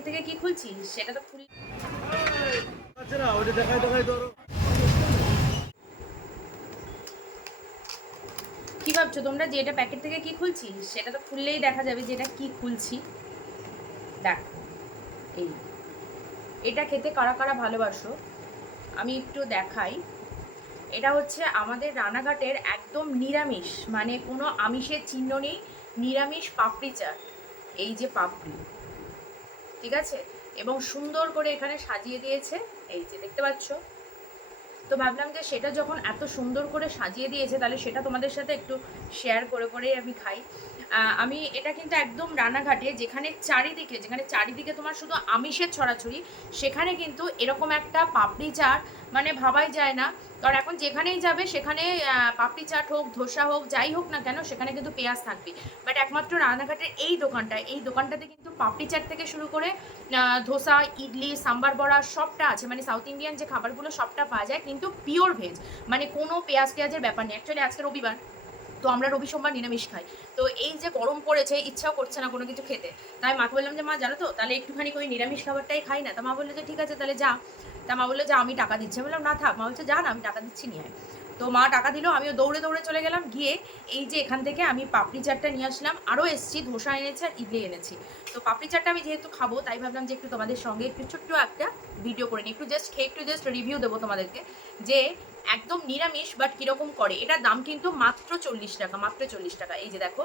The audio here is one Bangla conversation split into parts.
প্যাকেট থেকে কি খুলছি সেটা তো খুল কি ভাবছ তোমরা যে এটা প্যাকেট থেকে কি খুলছি সেটা তো খুললেই দেখা যাবে যে এটা কি খুলছি। দেখ, এই এটা খেতে কারা কারা ভালোবাসো? আমি একটু দেখাই। এটা হচ্ছে আমাদের রানাঘাটের একদম নিরামিষ মানে কোনো আমিষের চিহ্ন নেই। নিরামিষ পাপড়ি চাট। এই যে পাপড়ি। ঠিক আছে? এবং সুন্দর করে এখানে সাজিয়ে দিয়েছে। এই যে দেখতে পাচ্ছ? তো ভাবলাম যে সেটা যখন এত সুন্দর করে সাজিয়ে দিয়েছে, তাহলে সেটা তোমাদের সাথে একটু শেয়ার করে করেই আমি খাই। আমি এটা কিন্তু একদম রানাঘাটে, যেখানে চারিদিকে যেখানে চারিদিকে তোমার শুধু আমিষের ছড়াছড়ি, সেখানে কিন্তু এরকম একটা পাপড়ি চাট মানে ভাবাই যায় না। কারণ এখন যেখানেই যাবে, সেখানে পাপড়ি চাট হোক, ধোসা হোক, যাই হোক না কেন, সেখানে কিন্তু পেঁয়াজ থাকবে। বাট একমাত্র রানাঘাটের এই দোকানটা, এই দোকানটাতে কিন্তু পাপড়ি চাট থেকে শুরু করে ধোসা, ইডলি, সাম্বার বড়া সবটা আছে। মানে সাউথ ইন্ডিয়ান যে খাবারগুলো সবটা পাওয়া যায়, কিন্তু পিওর ভেজ মানে কোনো পেঁয়াজ পেঁয়াজের ব্যাপার নেই। অ্যাকচুয়ালি আজকে রবিবার। তো আমরা রবি সোমবার নিরামিষ খাই। তো এই যে গরম পড়েছে, ইচ্ছাও করছে না কোনো কিছু খেতে। তাই মাকে বললাম যে, মা, জানো তো, তাহলে একটুখানি ওই নিরামিষ খাবারটাই খাই না? তা মা বলল যে, ঠিক আছে, তাহলে যা। তা মা বলল যে, আমি টাকা দিচ্ছি। বললাম, না, থাক। মা বলছে, যা না, আমি টাকা দিচ্ছি, নিয়ে তো মা টাকা দিল, আমিও দৌড়ে দৌড়ে চলে গেলাম। গিয়ে এই যে এখান থেকে আমি পাপড়ি চাটটা নিয়ে আসলাম। আরও এসেছি, ধোসা এনেছি আর ইডলি এনেছি। তো পাপড়ি চাটটা আমি যেহেতু খাব, তাই ভাবলাম যে একটু তোমাদের সঙ্গে একটু ছোট্ট একটা ভিডিও করে নিই। একটু জাস্ট খেয়ে, একটু জাস্ট রিভিউ দেবো তোমাদেরকে যে একদম নিরামিষ বাট কীরকম করে? এটা দাম কিন্তু মাত্র চল্লিশ টাকা, মাত্র চল্লিশ টাকা। এই যে দেখো,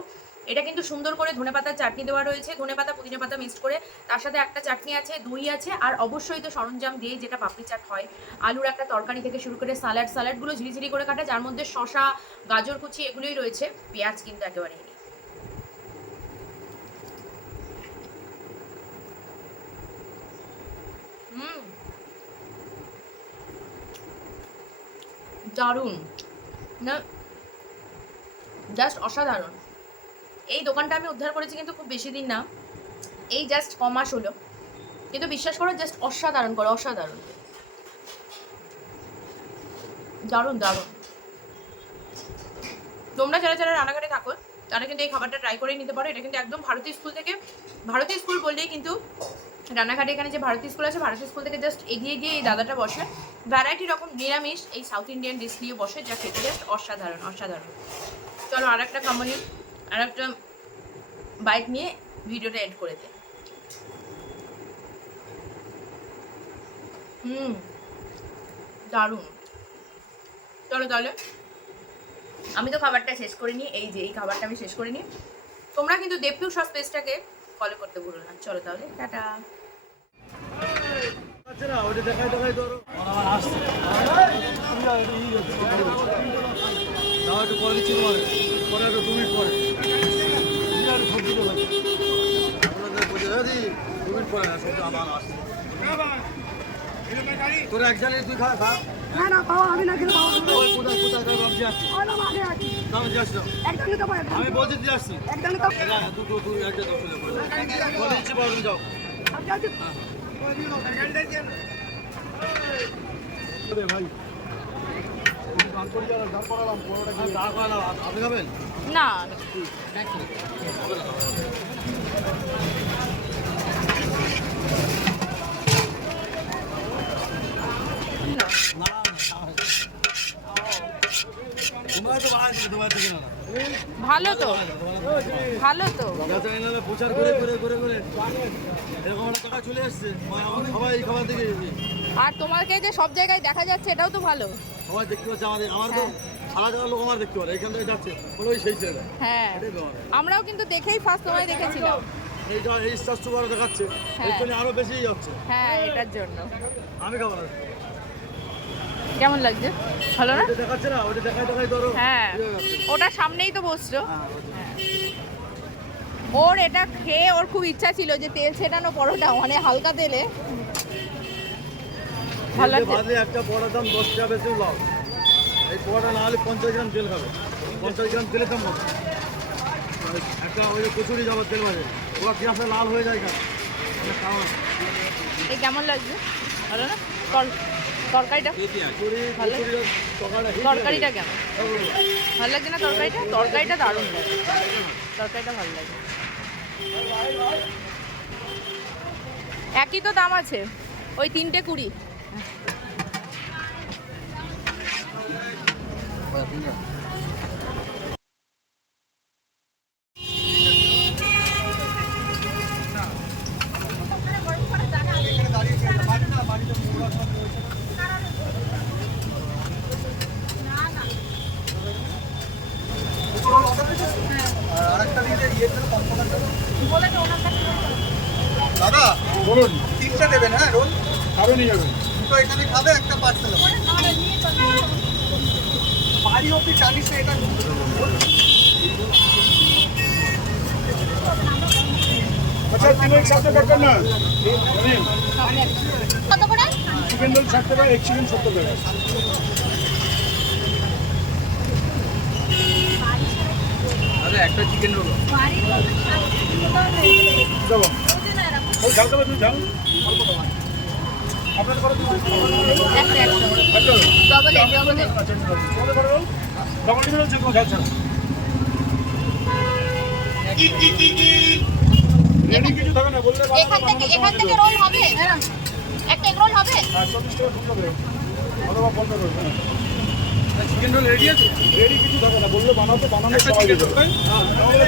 এটা কিন্তু সুন্দর করে ধনে পাতার চাটনি দেওয়া রয়েছে। ধনে পাতা, পুদিনা পাতা মিক্সড করে তার সাথে একটা চাটনি আছে, দই আছে, আর অবশ্যই তো সরঞ্জাম দিয়ে যেটা পাপড়ি চাট হয়, আলুর একটা তরকারি থেকে শুরু করে স্যালাড স্যালাডগুলো ঝিরিঝিরি করে কাটা, যার মধ্যে শশা গাজর কুচি, এগুলোই রয়েছে। পেঁয়াজ কিন্তু একেবারেই নেই হুম দারুণ। না জাস্ট অসাধারণ। এই দোকানটা আমি উদ্ধার করেছি কিন্তু খুব বেশি দিন না। এই জাস্ট কমাস হলো। কিন্তু বিশ্বাস করো জাস্ট অসাধারণ করো, অসাধারণ। দারুণ দারুণ। তোমরা যারা যারা রানাঘাটে থাকো, তারা কিন্তু এই খাবারটা ট্রাই করে নিতে পারো। এটা কিন্তু একদম ভারতীয় স্কুল থেকে, ভারতীয় স্কুল বললেই কিন্তু রানাঘাটে এখানে যে ভারতীয় স্কুল আছে, ভারতীয় স্কুল থেকে জাস্ট এগিয়ে গিয়ে এই দাদাটা বসে। ভ্যারাইটি রকম নিরামিষ এই সাউথ ইন্ডিয়ান ডিশ নিয়ে বসে, যা খেতে জাস্ট অসাধারণ অসাধারণ। চলো আর একটা কোম্পানি আর একটা বাইক নিয়ে ভিডিওটা এড করে দে হুম, দারুণ। চলো তাহলে, আমি তো খাবারটা শেষ করিনি, এই যে এই খাবারটা আমি শেষ করিনি। তোমরা কিন্তু দেবপিউ সস পেজটাকে ফলো করতে ভুলো না চলো তাহলে টাটা আচ্ছা তোরা একজনে তুই খা খা না না বাবা আমি না খেলে কোথায় কোথায় ভাবছি আছি আমি বলছি দিয়ে আসছি। দুটো দুই একটা দশ যাও। আমি আছি। ভাই। আপনি খাবেন? না। তোমরা তো বাড়াচ্ছি তোমার থেকে না ভালো তো ভালো তো। প্রচার করে করে করে করে এরকম একটা টাকা চলে এসছে সবাই এই খাবার থেকে আর তোমাকে যে সব জায়গায় দেখা যাচ্ছে এটাও তো ভালো। সবাই দেখতে পাচ্ছে আমাদের আমার তো আমরাও কিন্তু দেখেই ফার্স্ট সময় দেখেছিলাম। এইটা এই স্বাস্থ্য দেখাচ্ছে হ্যাঁ। আরও বেশি যাচ্ছে। হ্যাঁ এটার জন্য। আমি খাবার কেমন লাগছে? ভালো না? হ্যাঁ। ওটা সামনেই তো বসছো। হ্যাঁ, ওর এটা খেয়ে ওর খুব ইচ্ছা ছিল যে তেল ছেটানো পরোটা মানে হালকা তেলে। ভালো লাগছে। একটা বড় দাম দশ টাকা বেশি লাভ এই পরোটা না হলে পঞ্চাশ গ্রাম তেল খাবে। পঞ্চাশ গ্রাম তেলের দাম কত একটা ওই কচুরি যাবে তেল ভাজে। ওরা কি আসলে লাল হয়ে যায় কেন? মানে কেমন লাগছে? ভালো না? তরকারিটা? ভালো। তরকারিটা লাগে। কেমন? ভালো লাগছে। না তরকারিটা? তরকারিটা দারুণ লাগে। তরকারিটা ভালো লাগে। একই তো দাম আছে। ওই তিনটে কুড়ি। দাদা বলুন। তিনটা দেবেন হ্যাঁ রোল? খাবে নিয়ে যাবেন। দুটো এখানে খাবে একটা পার্সেল বাড়ি অব্দি না এটা আচ্ছা তিন এক সাথে করবেন না কত করে? চিকেন রোল ষাট টাকা এক চিকেন সত্তর টাকা যাব ওই ঝাল খাবে তুমি ঝাল অল্প খাবে। আপনার করে দিন। একটা একটা আচ্ছা, ডবল এগ ডবল এগ আচ্ছা, তোমাদের করে রোল? ডবল টিফিন রোল যে কোনো ঝাল ছাড়া। রেডি কিছু থাকে না বললে বানানো এখান থেকে এখান থেকে। রোল হবে? একটা এগ রোল হবে? আর চল্লিশ টাকা হবে অথবা পনেরো করবে চিকেন রোল রেডি আছে? রেডি কিছু থাকে না বললে বানাতে বানানোর সময় দেবে হ্যাঁ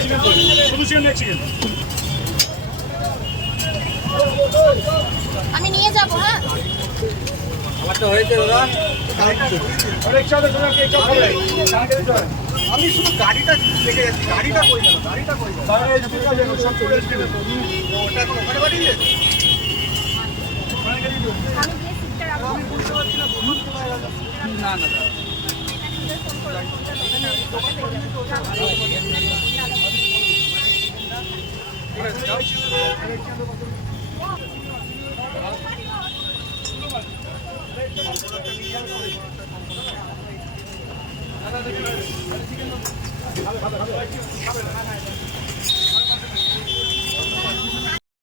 চিকেন রোল শুধু চিকেন নেই চিকেন আমি নিয়ে যাব হ্যাঁ। আর একসাথে তোমরা কেক খাবে কাকে দিতে হয় আমি শুধু গাড়িটা দেখে যাচ্ছি গাড়িটা কই গেল গাড়িটা কই গেল? তাহলে এই ঠিক আছে সব চলে এসেছে ওটা এখন ওখানে পাঠিয়ে খাবে